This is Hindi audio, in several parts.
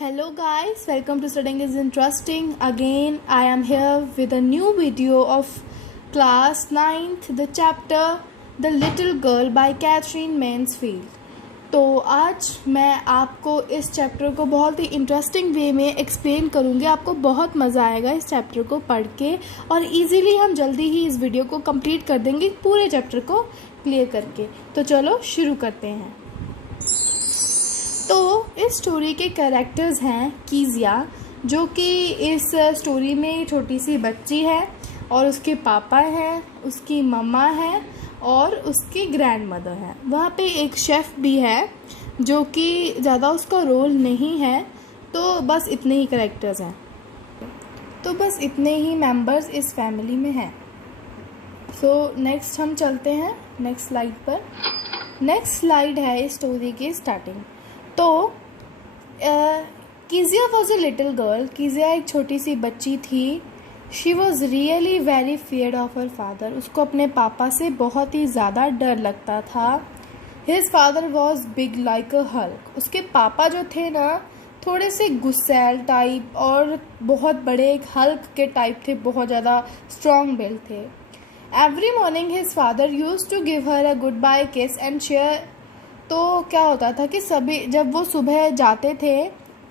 Hello guys, welcome to Studying is Interesting. Again, I am here with a new video of class 9th, the chapter The Little Girl by Catherine Mansfield. तो आज मैं आपको इस चैप्टर को बहुत ही इंटरेस्टिंग वे में एक्सप्लेन करूँगी. आपको बहुत मज़ा आएगा इस चैप्टर को पढ़ के और इजीली हम जल्दी ही इस वीडियो को कंप्लीट कर देंगे पूरे चैप्टर को क्लियर करके. तो चलो शुरू करते हैं. तो इस स्टोरी के कैरेक्टर्स हैं कीजिया, जो कि इस स्टोरी में छोटी सी बच्ची है, और उसके पापा हैं, उसकी मम्मा है और उसकी ग्रैंड मदर है. वहाँ पे एक शेफ़ भी है जो कि ज़्यादा उसका रोल नहीं है. तो बस इतने ही कैरेक्टर्स हैं. तो बस इतने ही मेंबर्स इस फैमिली में हैं. सो नेक्स्ट हम चलते हैं नेक्स्ट स्लाइड पर. नेक्स्ट स्लाइड है इस स्टोरी की स्टार्टिंग. तो कीजिया वॉज ए लिटिल गर्ल. कीजिया एक छोटी सी बच्ची थी. She was really very feared of her father. उसको अपने पापा से बहुत ही ज़्यादा डर लगता था. His father was big like a Hulk. उसके पापा जो थे ना, थोड़े से गुस्सैल टाइप और बहुत बड़े एक हल्क के टाइप थे. बहुत ज़्यादा स्ट्रॉन्ग बिल्ड थे. Every morning his father use to give her a good bye kiss and share. तो क्या होता था कि सभी जब वो सुबह जाते थे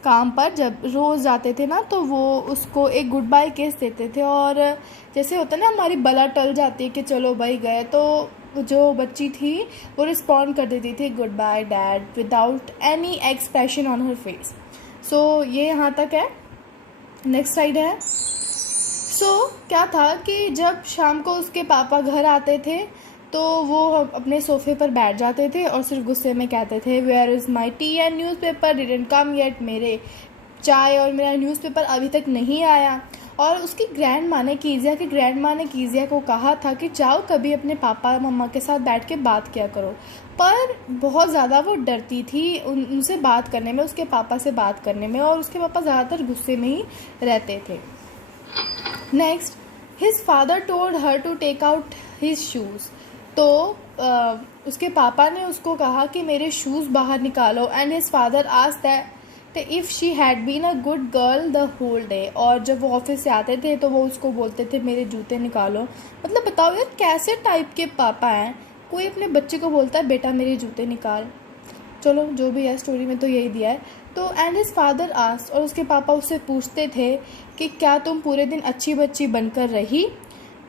काम पर, जब रोज़ जाते थे ना, तो वो उसको एक गुड बाय किस देते थे. और जैसे होता है ना, हमारी बला टल जाती है कि चलो भाई गए, तो जो बच्ची थी वो रिस्पॉन्ड कर देती थी good bye dad without any expression on her face. So ये यहाँ तक है. नेक्स्ट स्लाइड है. सो क्या था कि जब शाम को उसके पापा घर आते थे तो वो अपने सोफ़े पर बैठ जाते थे और सिर्फ गुस्से में कहते थे, where is my tea and newspaper didn't come yet. मेरे चाय और मेरा न्यूज़पेपर अभी तक नहीं आया. और उसकी ग्रैंड माँ ने, कीजिया की ग्रैंड माँ ने कीजिया को कहा था कि जाओ कभी अपने पापा मम्मा के साथ बैठ के बात किया करो. पर बहुत ज़्यादा वो डरती थी उनसे बात करने में, उसके पापा से बात करने में, और उसके पापा ज़्यादातर गुस्से में ही रहते थे. Next, his father told her to take out his shoes. तो उसके पापा ने उसको कहा कि मेरे शूज़ बाहर निकालो. And his father asked that if she had been a good girl the whole day. और जब वो ऑफिस से आते थे तो वो उसको बोलते थे मेरे जूते निकालो. मतलब बताओ यार, कैसे टाइप के पापा हैं. कोई अपने बच्चे को बोलता है बेटा मेरे जूते निकाल. चलो जो भी है, स्टोरी में तो यही दिया है. तो एंड हिज फादर आस्क्ड, और उसके पापा उससे पूछते थे कि क्या तुम पूरे दिन अच्छी बच्ची बनकर रही.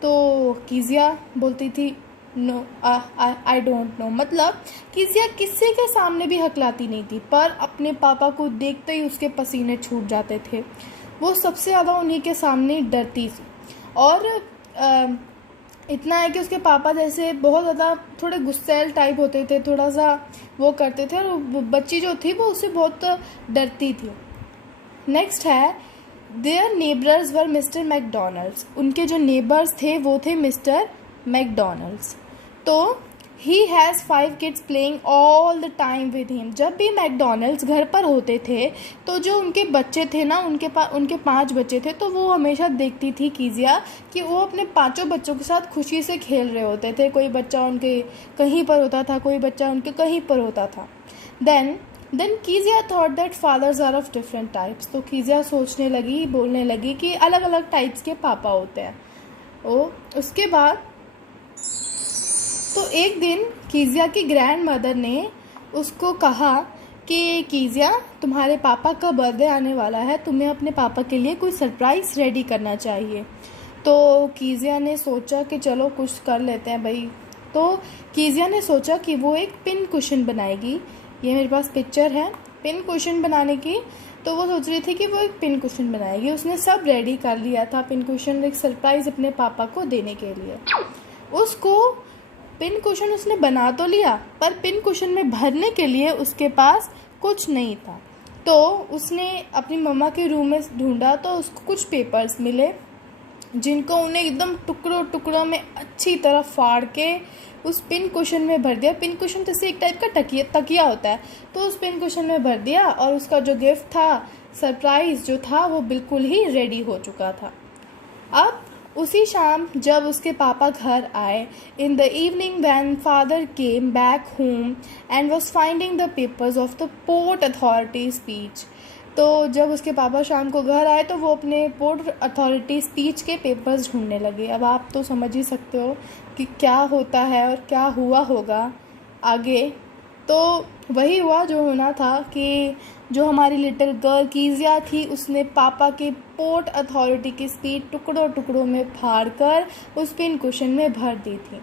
तो कीजिया बोलती थी नो आई डोंट नो. मतलब कीजिया किसी के सामने भी हकलाती नहीं थी, पर अपने पापा को देखते ही उसके पसीने छूट जाते थे. वो सबसे ज़्यादा उन्हीं के सामने डरती थी. और इतना है कि उसके पापा जैसे बहुत ज़्यादा थोड़े गुस्सैल टाइप होते थे, थोड़ा सा वो करते थे, और बच्ची जो थी वो उससे बहुत डरती थी. नेक्स्ट है, their neighbours were mister McDonald's. उनके जो नेबर्स थे वो थे मिस्टर मैकडोनल्ड्स. तो he has 5 kids playing all the time with him. जब भी मैकडोनल्ड्स घर पर होते थे तो जो उनके बच्चे थे ना, उनके 5 बच्चे थे, तो वो हमेशा देखती थी कीजिया कि वो अपने 5 बच्चों के साथ खुशी से खेल रहे होते थे. कोई बच्चा उनके कहीं पर होता था, कोई बच्चा उनके कहीं पर होता था. Then Kezia thought that fathers are of different types. तो कीजिया सोचने लगी, बोलने लगी कि अलग अलग टाइप्स के पापा होते हैं. उसके बाद तो एक दिन कीजिया की ग्रैंड मदर ने उसको कहा कि कीजिया, तुम्हारे पापा का बर्थडे आने वाला है, तुम्हें अपने पापा के लिए कोई सरप्राइज़ रेडी करना चाहिए. तो कीजिया ने सोचा कि चलो कुछ कर लेते हैं भाई. तो कीजिया ने सोचा कि वो एक पिन कुशन बनाएगी. ये मेरे पास पिक्चर है पिन कुशन बनाने की. तो वो सोच रही थी कि वो एक पिन कुशन बनाएगी. उसने सब रेडी कर लिया था पिन कुशन, एक सरप्राइज़ अपने पापा को देने के लिए. उसको पिन कुशन उसने बना तो लिया, पर पिन कुशन में भरने के लिए उसके पास कुछ नहीं था. तो उसने अपनी मम्मा के रूम में ढूंढा तो उसको कुछ पेपर्स मिले, जिनको उन्हें एकदम टुकड़ों टुकड़ों में अच्छी तरह फाड़ के उस पिन कुशन में भर दिया. पिन कुशन जैसे एक टाइप का तकिया होता है, तो उस पिन कुशन में भर दिया. और उसका जो गिफ्ट था, सरप्राइज़ जो था, वो बिल्कुल ही रेडी हो चुका था. अब उसी शाम जब उसके पापा घर आए, in the evening when father came back home and was finding the papers of the port authority speech. तो जब उसके पापा शाम को घर आए तो वो अपने पोर्ट अथॉरिटी स्पीच के पेपर्स ढूंढने लगे। अब आप तो समझ ही सकते हो कि क्या होता है और क्या हुआ होगा आगे। तो वही हुआ जो होना था कि जो हमारी लिटिल गर्ल कीजिया थी उसने पापा के पोर्ट अथॉरिटी की स्पीच टुकड़ों टुकड़ों में फाड़ कर उस पिन कुशन में भर दी थी।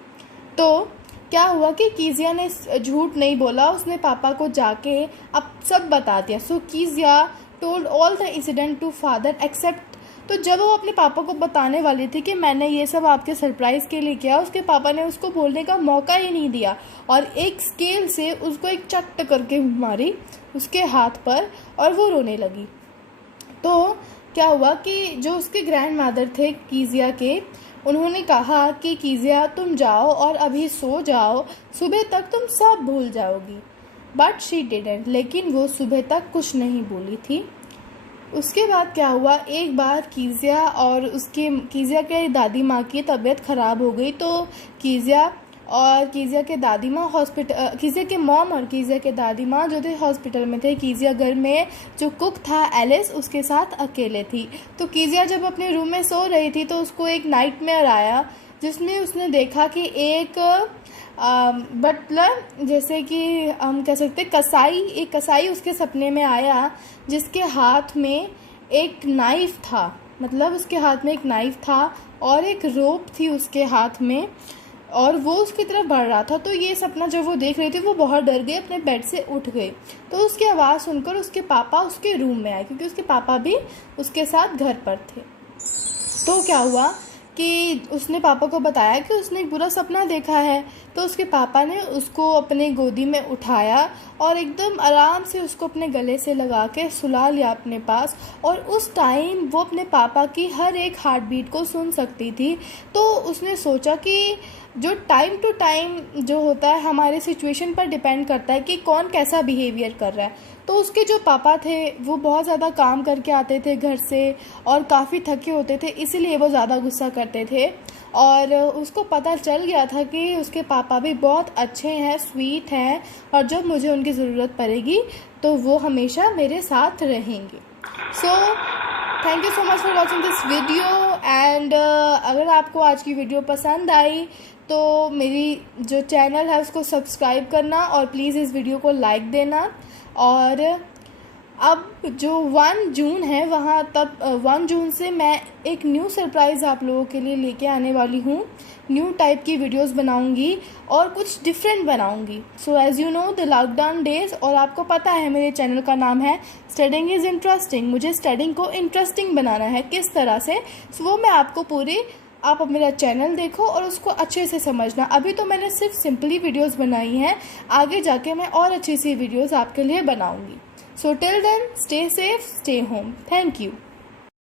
तो क्या हुआ कि कीजिया ने झूठ नहीं बोला, उसने पापा को जाके अब सब बता दिया। So Kezia told all the incident to father except. तो जब वो अपने पापा को बताने वाली थी कि मैंने ये सब आपके सरप्राइज़ के लिए किया, उसके पापा ने उसको बोलने का मौका ही नहीं दिया और एक स्केल से उसको एक चट्ट करके मारी उसके हाथ पर और वो रोने लगी। तो क्या हुआ कि जो उसके ग्रैंड मदर थे कीजिया के, उन्होंने कहा कि कीजिया तुम जाओ और अभी सो जाओ, सुबह तक तुम सब भूल जाओगी। बट शी डिडंट, लेकिन वो सुबह तक कुछ नहीं बोली थी। उसके बाद क्या हुआ, एक बार कीजिया के दादी माँ की तबीयत ख़राब हो गई। तो कीजिया के दादी माँ कीजिया के मॉम और कीजिया के दादी माँ जो थे हॉस्पिटल में थे। कीजिया घर में जो कुक था एलिस उसके साथ अकेले थी। तो कीजिया जब अपने रूम में सो रही थी तो उसको एक नाइटमेयर आया जिसमें उसने देखा कि एक बटलर, जैसे कि हम कह सकते एक कसाई उसके सपने में आया जिसके हाथ में एक नाइफ़ था। मतलब उसके हाथ में एक नाइफ़ था और एक रोप थी उसके हाथ में और वो उसकी तरफ बढ़ रहा था। तो ये सपना जब वो देख रही थी वो बहुत डर गई, अपने बेड से उठ गई। तो उसकी आवाज़ सुनकर उसके पापा उसके रूम में आए क्योंकि उसके पापा भी उसके साथ घर पर थे। तो क्या हुआ कि उसने पापा को बताया कि उसने एक बुरा सपना देखा है। तो उसके पापा ने उसको अपने गोदी में उठाया और एकदम आराम से उसको अपने गले से लगा के सुला लिया अपने पास। और उस टाइम वो अपने पापा की हर एक हार्ट बीट को सुन सकती थी। तो उसने सोचा कि जो टाइम टू टाइम जो होता है हमारे सिचुएशन पर डिपेंड करता है कि कौन कैसा बिहेवियर कर रहा है। तो उसके जो पापा थे वो बहुत ज़्यादा काम करके आते थे घर से और काफ़ी थके होते थे, इसीलिए वो ज़्यादा गुस्सा करते थे। और उसको पता चल गया था कि उसके पापा भी बहुत अच्छे हैं, स्वीट हैं और जब मुझे उनकी ज़रूरत पड़ेगी तो वो हमेशा मेरे साथ रहेंगे। So thank you so much for watching this video and अगर आपको आज की वीडियो पसंद आई तो मेरी जो चैनल है उसको सब्सक्राइब करना और प्लीज़ इस वीडियो को लाइक देना। और अब जो 1 जून है 1 जून से मैं एक न्यू सरप्राइज़ आप लोगों के लिए लेके आने वाली हूँ। न्यू टाइप की वीडियोस बनाऊँगी और कुछ डिफरेंट बनाऊँगी। So as you know the lockdown days, और आपको पता है मेरे चैनल का नाम है स्टडिंग इज़ इंटरेस्टिंग। मुझे स्टडिंग को इंटरेस्टिंग बनाना है, किस तरह से, सो वो मैं आपको आप मेरा चैनल देखो और उसको अच्छे से समझना। अभी तो मैंने सिर्फ सिंपली वीडियोस बनाई हैं, आगे जाके मैं और अच्छी सी वीडियोस आपके लिए बनाऊंगी। So till then stay safe, stay home. Thank you.